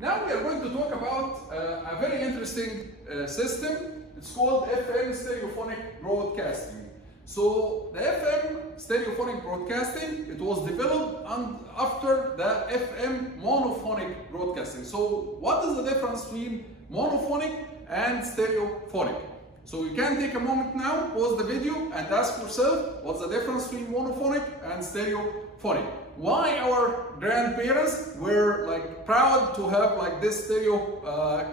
Now we are going to talk about a very interesting system. It's called FM Stereophonic Broadcasting. So the FM Stereophonic Broadcasting, it was developed after the FM Monophonic Broadcasting. So what is the difference between monophonic and stereophonic? So you can take a moment now, pause the video and ask yourself what's the difference between monophonic and stereophonic. Why our grandparents were like proud to have like this stereo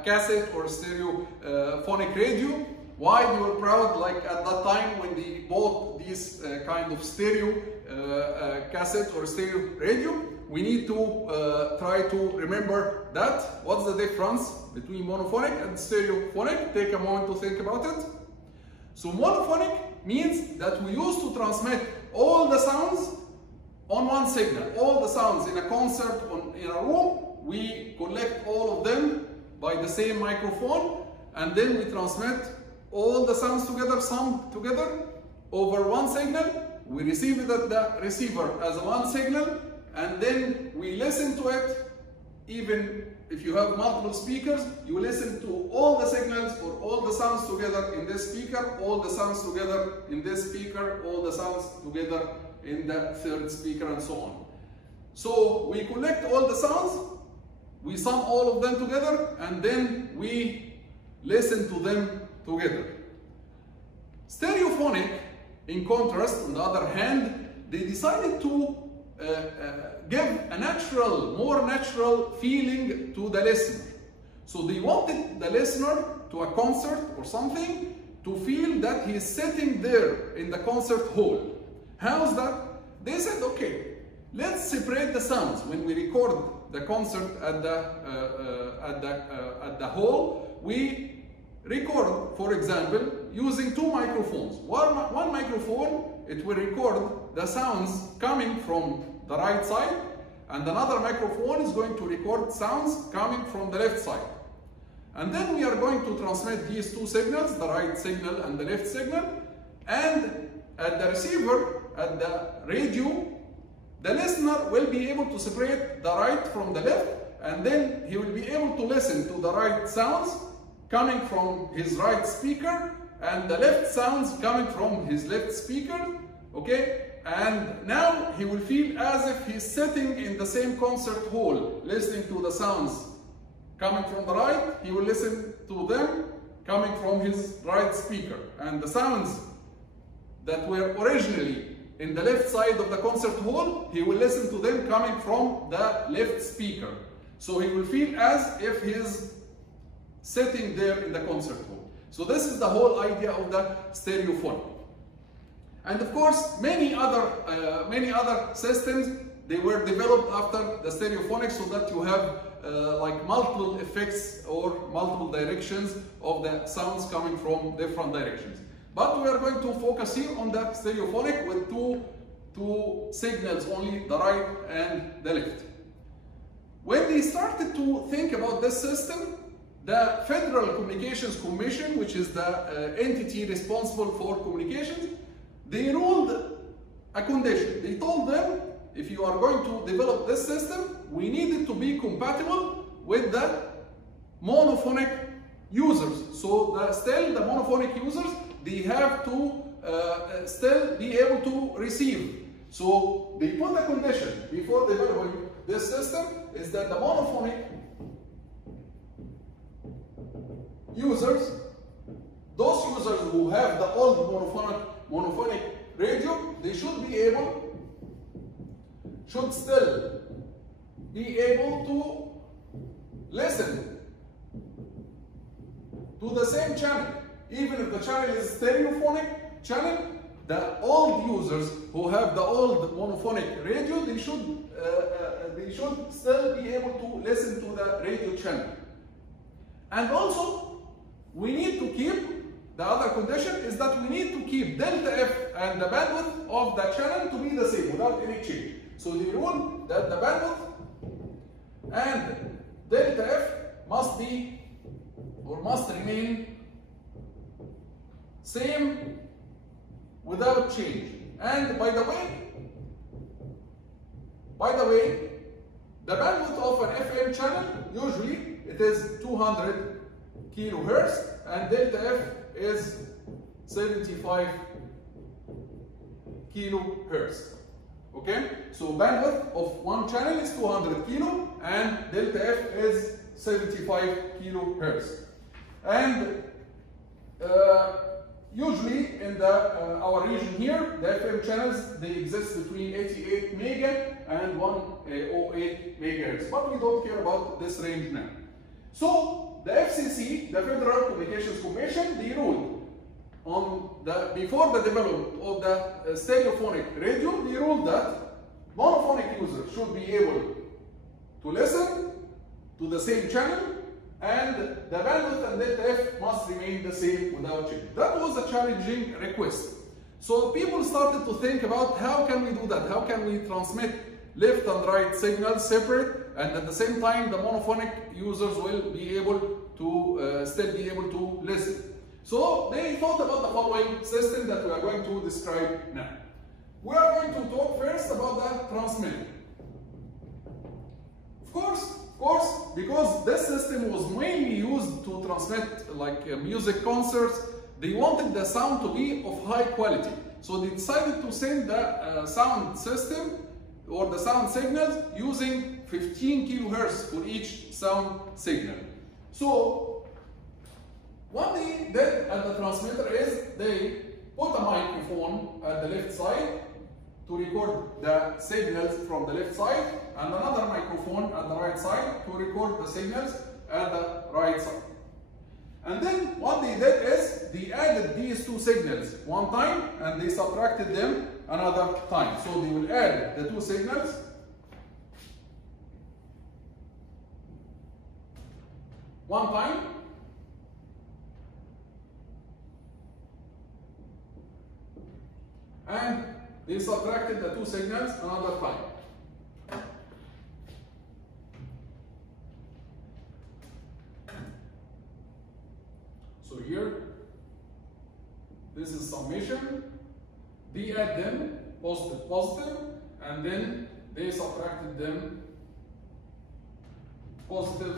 cassette or stereophonic radio? Why they were proud like at that time when they bought these kind of stereo cassette or stereo radio? We need to try to remember that. What's the difference between monophonic and stereophonic? Take a moment to think about it. So monophonic means that we used to transmit all the sounds on one signal. All the sounds in a concert, in a room, we collect all of them by the same microphone, and then we transmit all the sounds together, summed together over one signal. We receive it at the receiver as one signal, and then we listen to it. Even if you have multiple speakers, you listen to all the signals or all the sounds together in this speaker, all the sounds together in this speaker, all the sounds together in the third speaker, and so on. So we collect all the sounds, we sum all of them together, and then we listen to them together. Stereophonic, in contrast, on the other hand, they decided to give a more natural feeling to the listener. So they wanted the listener to a concert or something to feel that he is sitting there in the concert hall. How's that? They said, okay, let's separate the sounds. When we record the concert at the hall, we record, for example, using two microphones. One microphone, it will record the sounds coming from the right side, and another microphone is going to record sounds coming from the left side. And then we are going to transmit these two signals, the right signal and the left signal, and at the receiver, at the radio, the listener will be able to separate the right from the left, and then he will be able to listen to the right sounds coming from his right speaker and the left sounds coming from his left speaker, okay? And now he will feel as if he's sitting in the same concert hall, listening to the sounds coming from the right. He will listen to them coming from his right speaker, and the sounds that were originally in the left side of the concert hall, he will listen to them coming from the left speaker. So he will feel as if he's sitting there in the concert hall. So this is the whole idea of the stereophonic. And of course, many other systems, they were developed after the stereophonic, so that you have like multiple effects or multiple directions of the sounds coming from different directions. But we are going to focus here on the stereophonic with two signals only, the right and the left. When they started to think about this system, the Federal Communications Commission, which is the entity responsible for communications, they ruled a condition. They told them, if you are going to develop this system, we need it to be compatible with the monophonic users. So still the monophonic users, they have to still be able to receive. So they put a condition before developing this system, is that the monophonic users, those users who have the old monophonic radio, they should still be able to listen to the same channel. Even if the channel is stereophonic channel, the old users who have the old monophonic radio, they should still be able to listen to the radio channel. And also, we need to keep, the other condition is that we need to keep delta F and the bandwidth of the channel to be the same without any change. So they rule that the bandwidth and delta F must be or must remain same without change. And by the way, The bandwidth of an FM channel, usually it is 200 kilohertz, and delta F is 75 kilohertz. Okay, so bandwidth of one channel is 200 kilo, and delta F is 75 kilohertz. And usually in our region here, the FM channels, they exist between 88 mega and 108 megahertz, but we don't care about this range now. So the FCC, the Federal Communications Commission, they ruled on before the development of the stereophonic radio, they ruled that monophonic users should be able to listen to the same channel, and the bandwidth and delta F must remain the same without change. That was a challenging request. So people started to think about how can we do that? How can we transmit left and right signals separate, and at the same time the monophonic users will be able to still be able to listen. So they thought about the following system that we are going to describe now. We are going to talk first about the transmitter. Of course, because this system was mainly used to transmit like music concerts, they wanted the sound to be of high quality. So they decided to send the sound system or the sound signals using 15 kilohertz for each sound signal. So what they did at the transmitter is they put a microphone at the left side to record the signals from the left side, and another microphone at the right side to record the signals at the right side. And then what they did is they added these two signals one time and they subtracted them another time. So they will add the two signals one time, and they subtracted the two signals another time. So here, this is summation. They add them, positive, positive, and then they subtracted them, positive,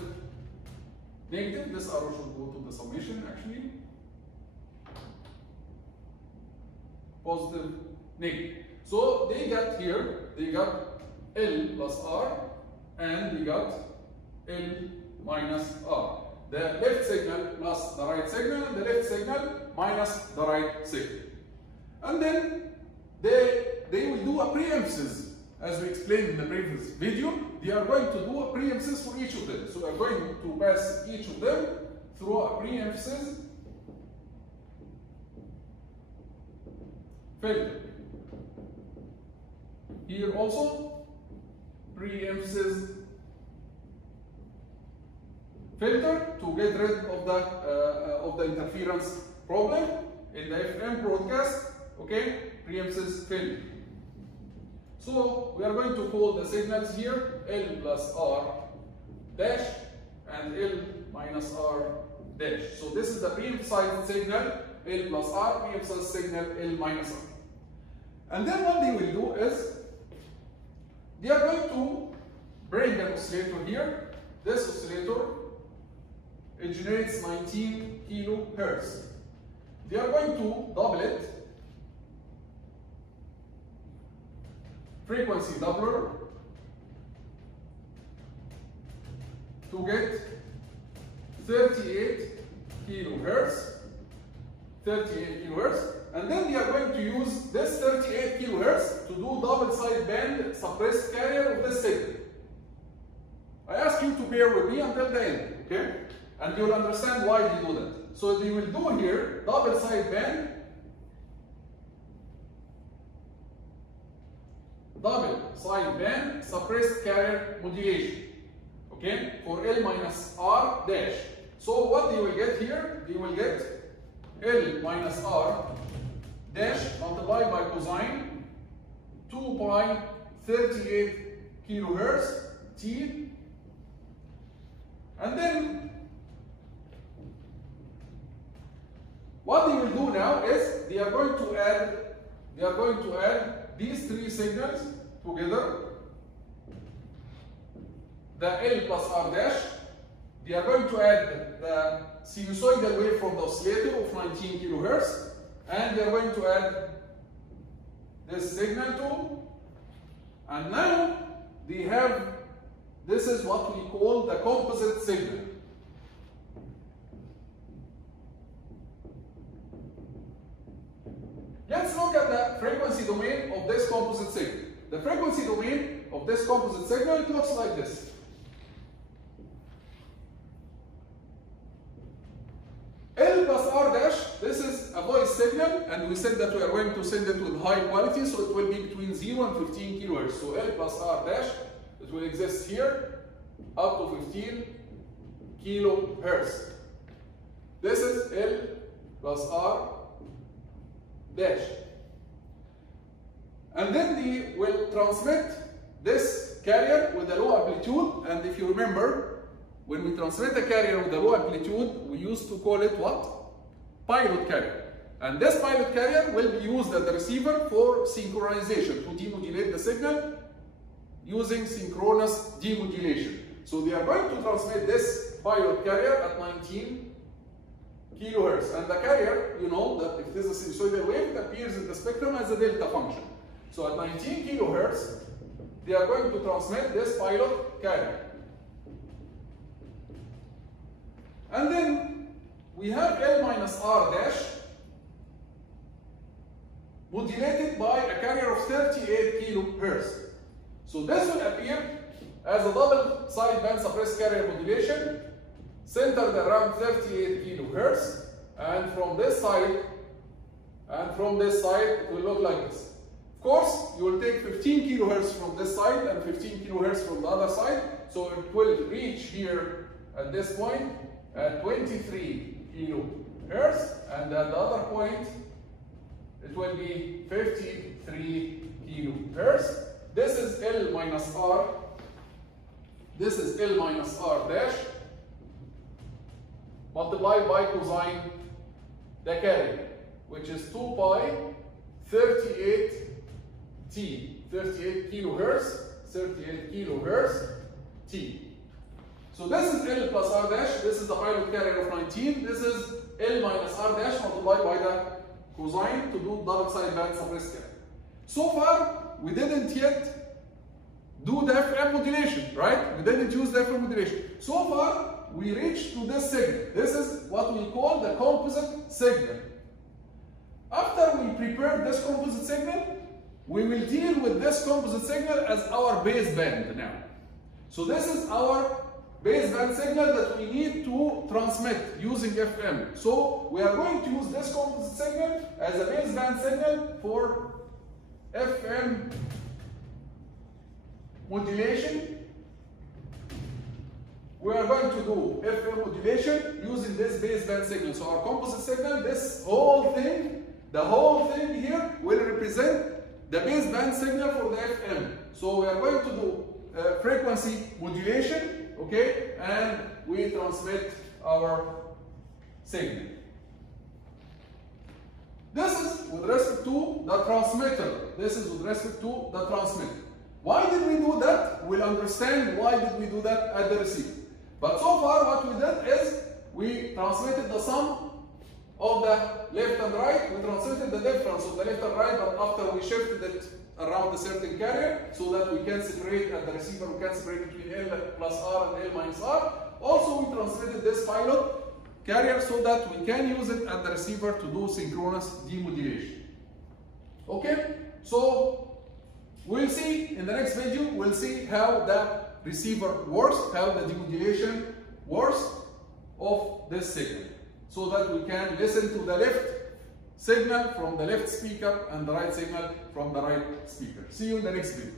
negative. This arrow should go to the summation actually. Positive, negative. So they got here, they got L plus R, and they got L minus R. The left signal plus the right signal, the left signal minus the right signal. And then they will do a preempsis, as we explained in the previous video. They are going to do a preempsis for each of them. So we are going to pass each of them through a preempsis filter. Here also, preempsis filter to get rid of the interference problem in the FM broadcast. Okay, preempsis filter. So we are going to call the signals here L plus R dash and L minus R dash. So this is the preemphasized signal L plus R, preemphasized signal L minus R. And then what they will do is they are going to bring an oscillator here. This oscillator, it generates 19 kilohertz. They are going to double it, frequency doubler, to get 38 kilohertz, and then they are going to use this 38 kilohertz to do double sideband suppressed carrier of this signal. I ask you to bear with me until the end, okay? And you will understand why they do that. So they will do here double sideband, suppressed carrier modulation, okay, for L minus R dash. So what they will get here, they will get L minus R dash multiplied by cosine 2 pi 38 kilohertz T, and then what they will do now is they are going to add these three signals together the L plus R dash. They are going to add the sinusoidal wave from the oscillator of 19 kilohertz, and they are going to add this signal too. And now they have, this is what we call the composite signal. Let's look at the frequency domain of this composite signal. The frequency domain of this composite signal, it looks like this. L plus R dash, this is a voice signal, and we said that we are going to send it with high quality, so it will be between 0 and 15 kilohertz. So L plus R dash, it will exist here up to 15 kilohertz. This is L plus R dash. And then they will transmit this carrier with a low amplitude, and if you remember, when we transmit a carrier with a low amplitude, we used to call it what? Pilot carrier. And this pilot carrier will be used at the receiver for synchronization, to demodulate the signal using synchronous demodulation. So they are going to transmit this pilot carrier at 19 kilohertz. And the carrier, you know that if this is a sinusoidal wave, it appears in the spectrum as a delta function. So at 19 kilohertz, they are going to transmit this pilot carrier. And then we have L minus R dash modulated by a carrier of 38 kilohertz. So this will appear as a double sideband suppressed carrier modulation centered around 38 kilohertz, and from this side it will look like this. Of course, you will take 15 kilohertz from this side and 15 kilohertz from the other side, so it will reach here at this point at 23 kilohertz, and at the other point it will be 53 kilohertz. This is L minus R. This is L minus R dash multiplied by cosine the carrier, which is 2 pi 38 T, 38 kilohertz, 38 kilohertz T. So this is L plus R dash, this is the pilot carrier of 19, this is L minus R dash multiplied by the cosine to do double sideband suppressed carrier. So far, we didn't yet do the FM modulation, right? We didn't use the FM modulation. So far, we reached to this signal. This is what we call the composite signal. After we prepare this composite signal, we will deal with this composite signal as our baseband now. So this is our baseband signal that we need to transmit using FM. So we are going to use this composite signal as a baseband signal for FM modulation. We are going to do FM modulation using this baseband signal. So our composite signal, this whole thing, the whole thing here will represent the baseband signal for the FM. So we are going to do frequency modulation, okay, and we transmit our signal. This is with respect to the transmitter. This is with respect to the transmitter. Why did we do that? We'll understand why did we do that at the receiver. But so far what we did is we transmitted the sum of the left and right. We transmitted the difference of the left and right, but after we shifted it around a certain carrier so that we can separate at the receiver, we can separate between L plus R and L minus R. Also, we transmitted this pilot carrier so that we can use it at the receiver to do synchronous demodulation. Okay, so we'll see in the next video, we'll see how the receiver works, how the demodulation works of this signal, so that we can listen to the left signal from the left speaker and the right signal from the right speaker. See you in the next video.